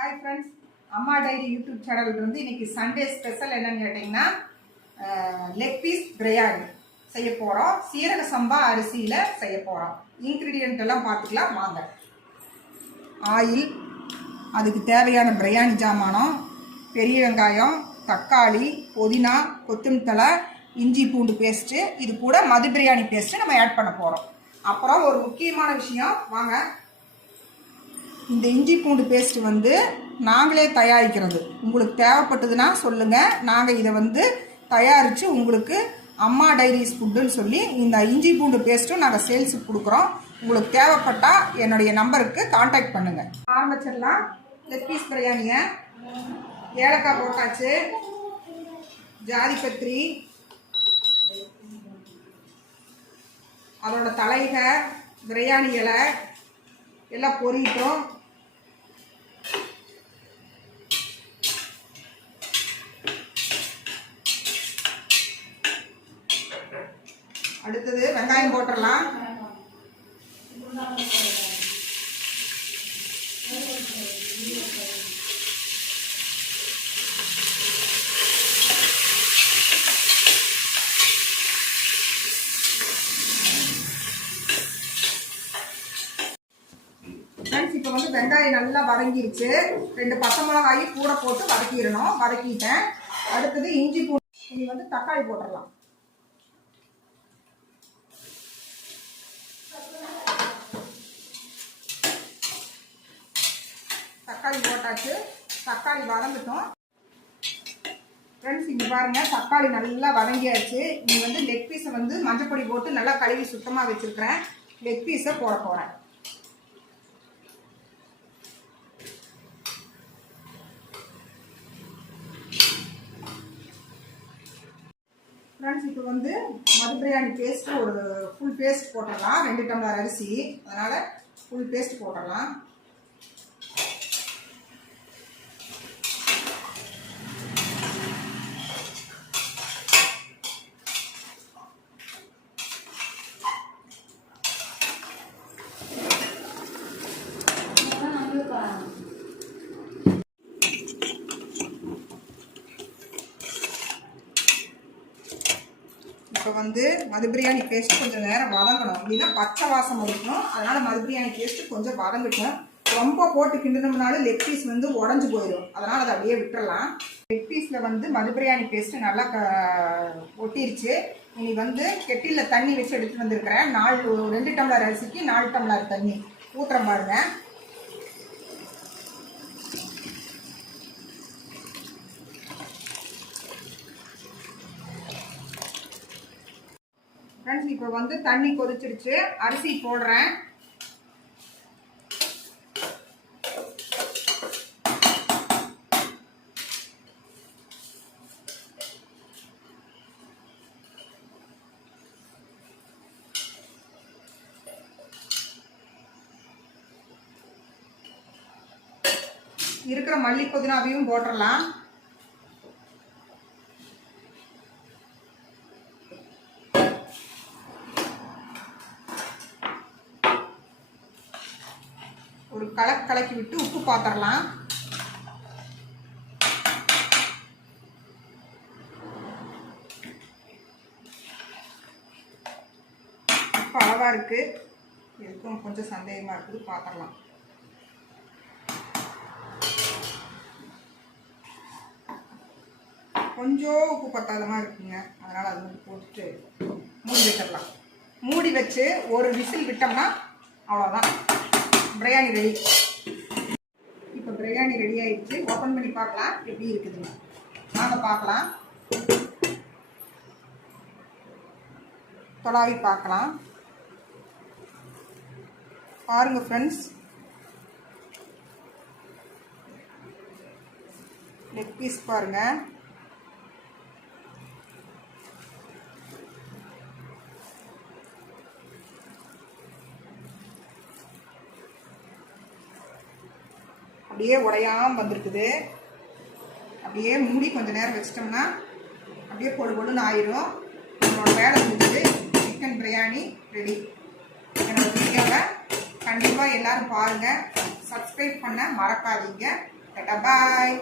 Hi friends Amma diary YouTube channel வந்து இன்னைக்கு Sunday special என்னன்னு கேட்டிங்கன்னா லெக் பீஸ் பிரியாணி செய்ய போகிறோம் சீரக சம்பா அரிசியில் செய்ய போகிறோம் இன்க்ரீடியன்ட் எல்லாம் பார்த்துக்கலாம் வாங்க. ஆயில் அதுக்கு தேவையான பிரியாணி ஜாமானம் பெரிய வெங்காயம் தக்காளி புதினா கொத்தமல்லி இஞ்சி பூண்டு பேஸ்ட்டு இது கூட மது பிரியாணி பேஸ்ட்டு நம்ம ஆட் பண்ண போகிறோம் அப்புறம் ஒரு முக்கியமான விஷயம் வாங்க. இந்த இஞ்சி பூண்டு பேஸ்ட் வந்து நாங்களே தயாரிக்கிறது. உங்களுக்கு தேவைப்பட்டதுன்னா சொல்லுங்கள் நாங்கள் இதை வந்து தயாரித்து உங்களுக்கு அம்மா டைரிஸ் ஃபுட்டுன்னு சொல்லி இந்த இஞ்சி பூண்டு பேஸ்ட்டும் நாங்கள் சேல்ஸுக்கு கொடுக்குறோம். உங்களுக்கு தேவைப்பட்டால் என்னுடைய நம்பருக்கு காண்டாக்ட் பண்ணுங்கள் ஆரம்பிச்சிடலாம். லெக் பீஸ் பிரியாணியை ஏலக்காய் போட்டாச்சு. ஜாதிபத்திரி அதோட தலைக பிரியாணி இலை. எல்லாம் பொறிட்டோம் அடுத்தது வெங்காயம் போட்டுடலாம் இப்போ வந்து வெங்காயம் நல்லா வதங்கிருச்சு. ரெண்டு பச்சை மிளகாயும் கூட போட்டு வதக்கிடணும். வதக்கிட்டேன். அடுத்தது இஞ்சி பூ இனி வந்து தக்காளி போட்டுடலாம் தக்காளி போட்டாச்சு. தக்காளி வதங்கட்டும். ஃப்ரெண்ட்ஸ் இங்கே பாருங்கள் தக்காளி நல்லா வதங்கியாச்சு. நீ வந்து லெக் பீஸை வந்து மஞ்சப்பொடி போட்டு நல்லா கழுவி சுத்தமாக வச்சுருக்கிறேன். லெக் பீஸை போட போகிறேன் ஃப்ரெண்ட்ஸ் இப்போ வந்து மது பிரியாணி பேஸ்ட்டு ஒரு ஃபுல் பேஸ்ட் போட்டுடலாம். ரெண்டு டம்ளர் அரிசி. அதனால் ஃபுல் பேஸ்ட் போட்டுடலாம். இப்போ வந்து மது பிரியாணி பேஸ்ட் கொஞ்சம் நேரம் வதங்கணும். அப்படின்னா பச்சை வாசம் இருக்கணும் அதனால் மது பிரியாணி பேஸ்ட்டு கொஞ்சம் வதங்கட்டும் ரொம்ப போட்டு கிண்டினோம்னாலும் லெக் பீஸ் வந்து உடஞ்சி போயிடும். அதனால் அதை அப்படியே விட்டுறலாம். லெக் பீஸில் வந்து மது பிரியாணி பேஸ்ட்டு நல்லா க ஒட்டிருச்சு. இனி வந்து கெட்டியில் தண்ணி வச்சு எடுத்துகிட்டு வந்திருக்கிறேன். நாலு ரெண்டு டம்ளர் அரிசிக்கு நாலு டம்ளர் தண்ணி. ஊற்றுற பாருங்க. ஃப்ரெண்ட்ஸ் இப்போ வந்து தண்ணி கொதிச்சிருச்சு அரிசி போடுறேன். இருக்கிற மல்லி புதினாவையும் போட்டுடலாம் ஒரு கலக்கு கலக்கி விட்டு உப்பு பாத்திரலாம். உப்பு அளவாக இருக்குது எதுக்கும் கொஞ்சம் சந்தேகமாக இருக்குது. பாத்திரலாம். கொஞ்சம் உப்பு பத்தாத மாதிரி இருக்குங்க. அதனால் அது வந்து போட்டுட்டு மூடி வச்சிடலாம் மூடி வச்சு ஒரு விசில் விட்டோம்னா அவ்வளோதான் பிரியாணி ரெடி இப்போ பிரியாணி ரெடி ஆகிடுச்சு ஓப்பன் பண்ணி பார்க்கலாம். எப்படி இருக்குதுங்க வாங்க பார்க்கலாம். தொலாவி பார்க்கலாம். பாருங்க ஃப்ரெண்ட்ஸ் லெக் பீஸ் பாருங்கள் அப்படியே உடையாமல் வந்திருக்குது. அப்படியே மூடி கொஞ்ச நேரம் வச்சிட்டோம்னா அப்படியே பொழு பொழுன்னு ஆயிரும். நம்மளோட வேலை முடிஞ்சது. சிக்கன் பிரியாணி ரெடி என்னோட வீடியோவை கண்டிப்பாக எல்லாரும் பாருங்கள் சப்ஸ்கிரைப் பண்ண மறக்காதீங்க. பாய்